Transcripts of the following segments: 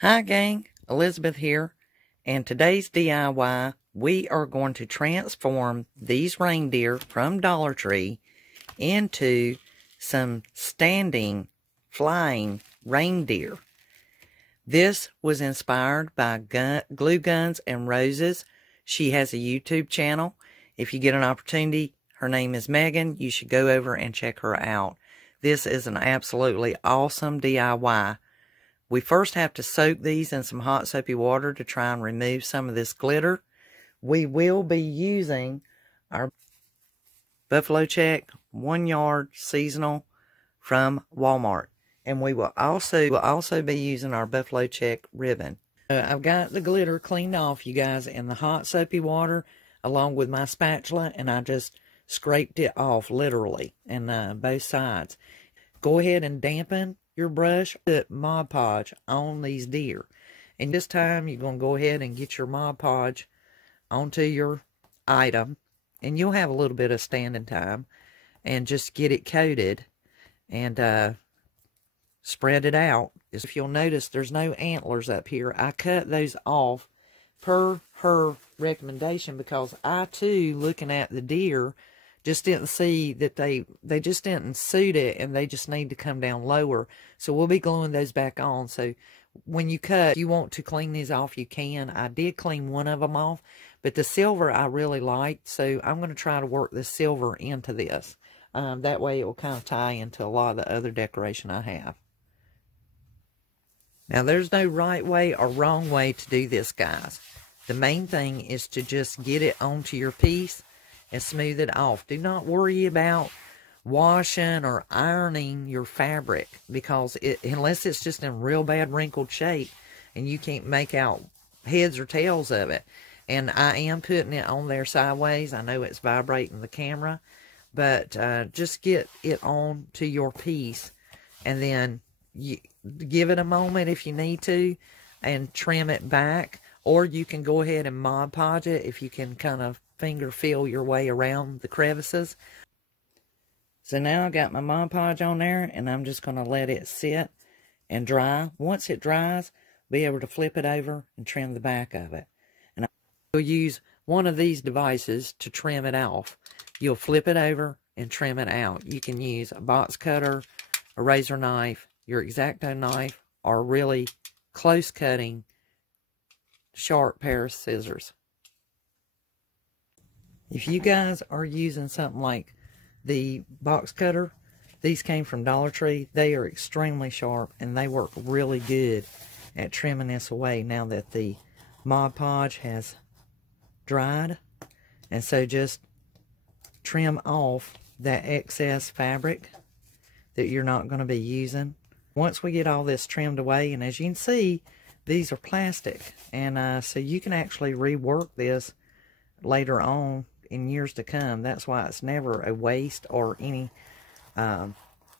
Hi gang, Elizabeth here, and today's DIY, we are going to transform these reindeer from Dollar Tree into some standing, flying reindeer. This was inspired by Glue Guns and Roses. She has a YouTube channel. If you get an opportunity, her name is Megan. You should go over and check her out. This is an absolutely awesome DIY. We first have to soak these in some hot soapy water to try and remove some of this glitter. We will be using our Buffalo Check 1 yard seasonal from Walmart. And we will also be using our Buffalo Check ribbon. I've got the glitter cleaned off, you guys, in the hot soapy water along with my spatula, and I just scraped it off literally and both sides. Go ahead and dampen your brush, put Mod Podge on these deer. And this time you're going to go ahead and get your Mod Podge onto your item, and you'll have a little bit of standing time, and just get it coated and spread it out. If you'll notice, there's no antlers up here. I cut those off per her recommendation because I too, looking at the deer, just didn't see that they just didn't suit it, and they just need to come down lower. So we'll be gluing those back on. So when you cut, if you want to clean these off, you can. I did clean one of them off, but the silver I really liked, so I'm going to try to work the silver into this. That way it will kind of tie into a lot of the other decoration I have. Now there's no right way or wrong way to do this, guys. The main thing is to just get it onto your piece and smooth it off. Do not worry about washing or ironing your fabric, because unless it's just in real bad wrinkled shape and you can't make out heads or tails of it. And I am putting it on there sideways. I know it's vibrating the camera, but just get it on to your piece, and then you give it a moment if you need to and trim it back, or you can go ahead and Mod Podge it if you can kind of finger feel your way around the crevices. So now I got my Mod Podge on there, and I'm just going to let it sit and dry. Once it dries, be able to flip it over and trim the back of it. And I'll use one of these devices to trim it off. You'll flip it over and trim it out. You can use a box cutter, a razor knife, your X-Acto knife, or really close cutting sharp pair of scissors. If you guys are using something like the box cutter, these came from Dollar Tree. They are extremely sharp, and they work really good at trimming this away now that the Mod Podge has dried. And so just trim off that excess fabric that you're not going to be using. Once we get all this trimmed away, and as you can see, these are plastic, and so you can actually rework this later on in years to come. That's why it's never a waste or any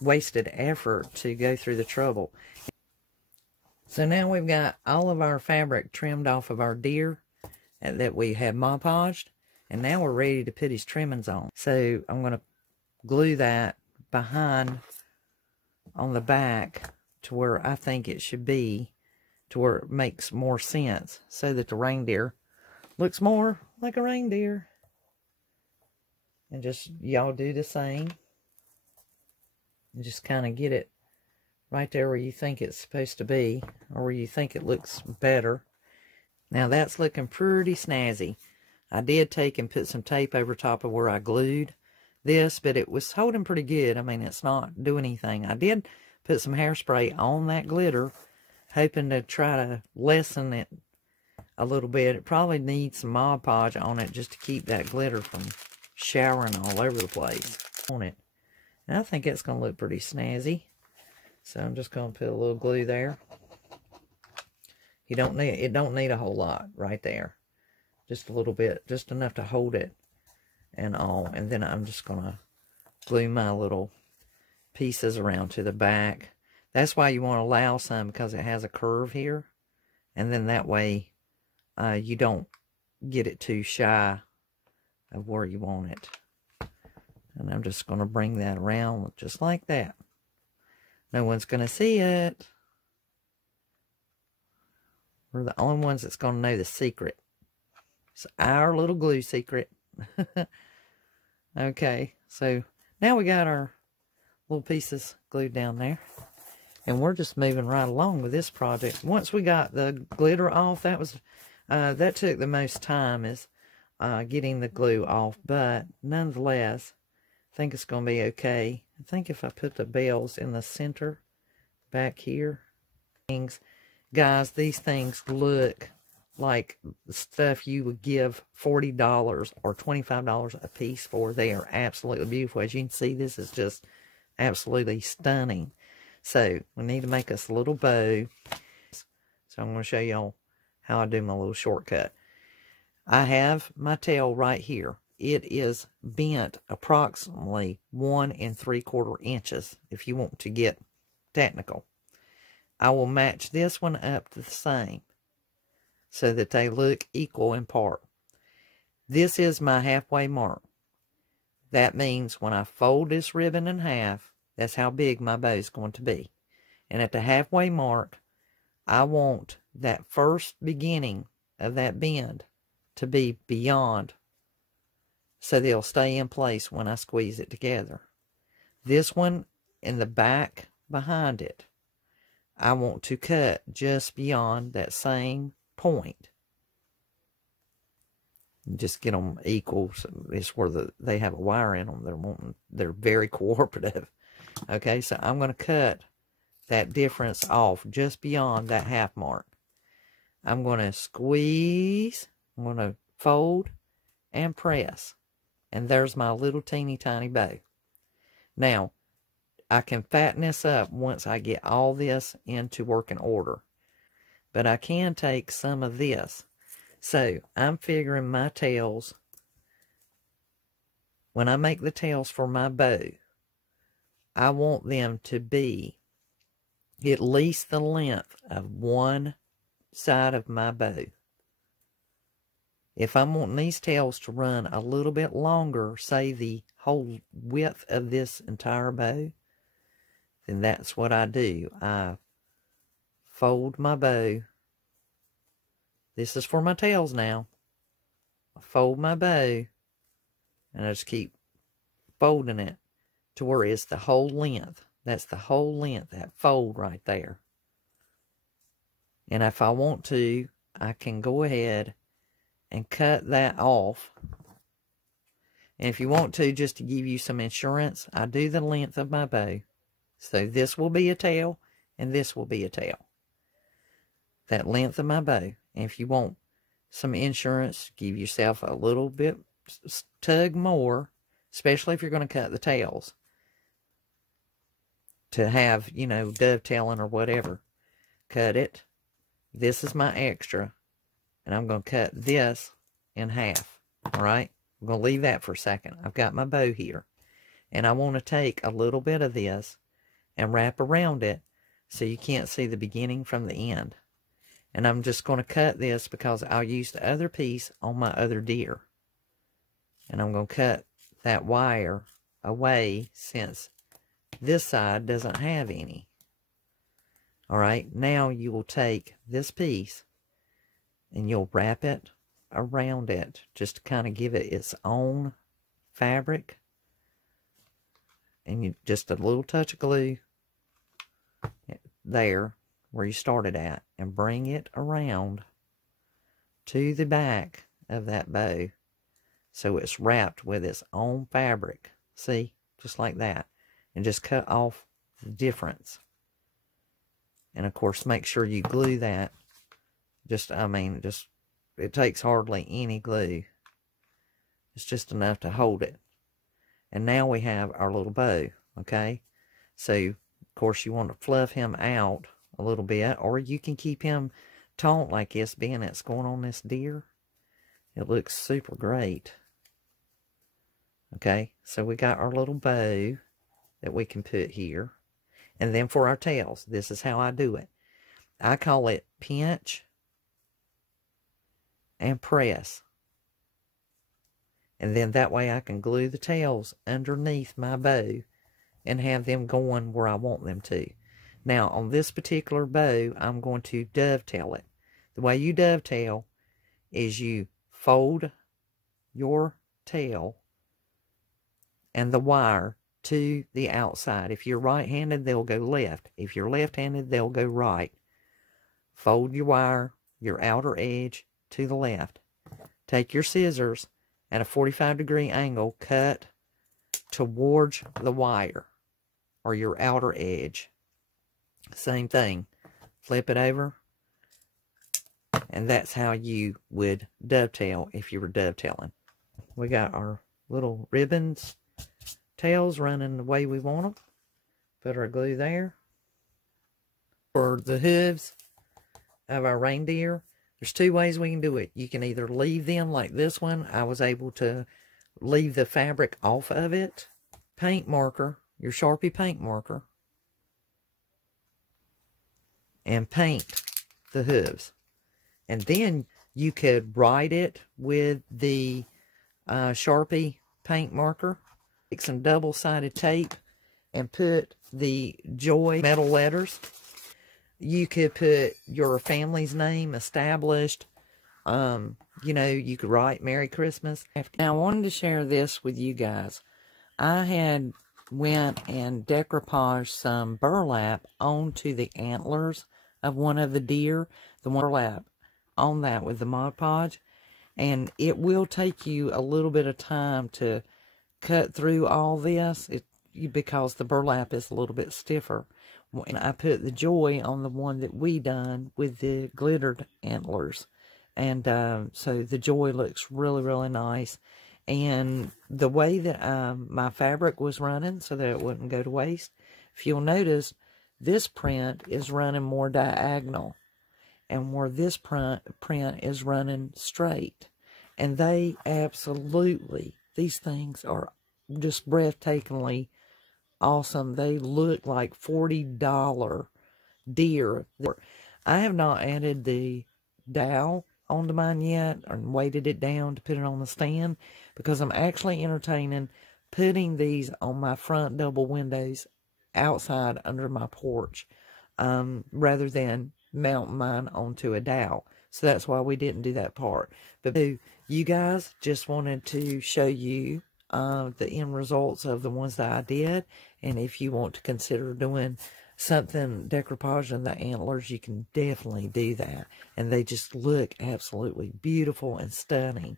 wasted effort to go through the trouble. So now we've got all of our fabric trimmed off of our deer that we have Mod Podged, and now we're ready to put his trimmings on. So I'm going to glue that behind on the back to where I think it should be, to where it makes more sense, so that the reindeer looks more like a reindeer. And just y'all do the same. And just kind of get it right there where you think it's supposed to be, or where you think it looks better. Now that's looking pretty snazzy. I did take and put some tape over top of where I glued this, but it was holding pretty good. I mean, it's not doing anything. I did put some hairspray on that glitter, hoping to try to lessen it a little bit. It probably needs some Mod Podge on it just to keep that glitter from showering all over the place on it. And I think it's going to look pretty snazzy. So I'm just going to put a little glue there. It don't need a whole lot right there. Just a little bit, just enough to hold it and all. And then I'm just going to glue my little pieces around to the back. That's why you want to allow some, because it has a curve here. And then that way you don't get it too shy of where you want it. And I'm just going to bring that around just like that. No one's going to see it. We're the only ones that's going to know the secret. It's our little glue secret. Okay, so now we got our little pieces glued down there. And we're just moving right along with this project. Once we got the glitter off, that took the most time, is getting the glue off. But nonetheless, I think it's going to be okay. I think if I put the bells in the center back here, guys, these things look like stuff you would give $40 or $25 a piece for. They are absolutely beautiful. As you can see, this is just absolutely stunning. So we need to make us a little bow. So I'm going to show y'all how I do my little shortcut. I have my tail right here. It is bent approximately 1 3/4 inches if you want to get technical. I will match this one up to the same so that they look equal in part. This is my halfway mark. That means when I fold this ribbon in half, that's how big my bow is going to be. And at the halfway mark, I want that first beginning of that bend to be beyond, so they'll stay in place when I squeeze it together. This one in the back behind it, I want to cut just beyond that same point. Just get them equal. So it's where they have a wire in them. They're very cooperative. Okay, so I'm going to cut that difference off just beyond that half mark. I'm going to squeeze, I'm going to fold and press. And there's my little teeny tiny bow. Now, I can fatten this up once I get all this into working order. But I can take some of this. So, I'm figuring my tails, when I make the tails for my bow, I want them to be at least the length of one side of my bow. If I'm wanting these tails to run a little bit longer, say the whole width of this entire bow, then that's what I do. I fold my bow. This is for my tails now. I fold my bow, and I just keep folding it to where it's the whole length. That's the whole length, that fold right there. And if I want to, I can go ahead and cut that off. And if you want to, just to give you some insurance, I do the length of my bow. So this will be a tail, and this will be a tail. That length of my bow. And if you want some insurance, give yourself a little bit, tug more, especially if you're going to cut the tails, to have, you know, dovetailing or whatever. Cut it. This is my extra. And I'm going to cut this in half. Alright? I'm going to leave that for a second. I've got my bow here. And I want to take a little bit of this and wrap around it so you can't see the beginning from the end. And I'm just going to cut this because I'll use the other piece on my other deer. And I'm going to cut that wire away since this side doesn't have any. Alright, now you will take this piece and you'll wrap it around it just to kind of give it its own fabric. And you just a little touch of glue there where you started at, and bring it around to the back of that bow so it's wrapped with its own fabric. See? Just like that. And just cut off the difference. And of course, make sure you glue that. It takes hardly any glue. It's just enough to hold it. And now we have our little bow, okay? So, of course, you want to fluff him out a little bit, or you can keep him taut like this, being it's going on this deer. It looks super great. Okay, so we got our little bow that we can put here. And then for our tails, this is how I do it. I call it pinch and press. And then that way I can glue the tails underneath my bow and have them going where I want them to. Now, on this particular bow, I'm going to dovetail it. The way you dovetail is you fold your tail and the wire to the outside. If you're right-handed, they'll go left. If you're left-handed, they'll go right. Fold your wire, your outer edge, to the left. Take your scissors at a 45-degree angle, cut towards the wire or your outer edge. Same thing. Flip it over, and that's how you would dovetail if you were dovetailing. We got our little ribbons, tails running the way we want them. Put our glue there. For the hooves of our reindeer, there's two ways we can do it. You can either leave them like this one. I was able to leave the fabric off of it. Paint marker, your Sharpie paint marker, and paint the hooves. And then you could write it with the Sharpie paint marker. Take some double-sided tape and put the Joy metal letters. You could put your family's name, established. You know, you could write Merry Christmas. Now, I wanted to share this with you guys. I had went and decoupaged some burlap onto the antlers of one of the deer. The burlap on that with the Mod Podge. And it will take you a little bit of time to cut through all this because the burlap is a little bit stiffer. And I put the Joy on the one that we done with the glittered antlers. And so the Joy looks really, really nice. And the way that my fabric was running so that it wouldn't go to waste, if you'll notice, this print is running more diagonal. And where this print is running straight. And they absolutely, these things are just breathtakingly awesome. They look like $40 deer. I have not added the dowel onto mine yet, or weighted it down to put it on the stand, because I'm actually entertaining putting these on my front double windows outside under my porch, rather than mount mine onto a dowel. So that's why we didn't do that part. But you guys, just wanted to show you the end results of the ones that I did. And if you want to consider doing something decoupage in the antlers, you can definitely do that. And they just look absolutely beautiful and stunning.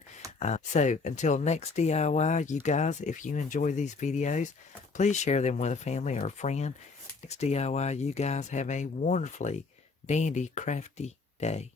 So until next DIY, you guys, if you enjoy these videos, please share them with a family or a friend. Next DIY, you guys have a wonderfully dandy, crafty day.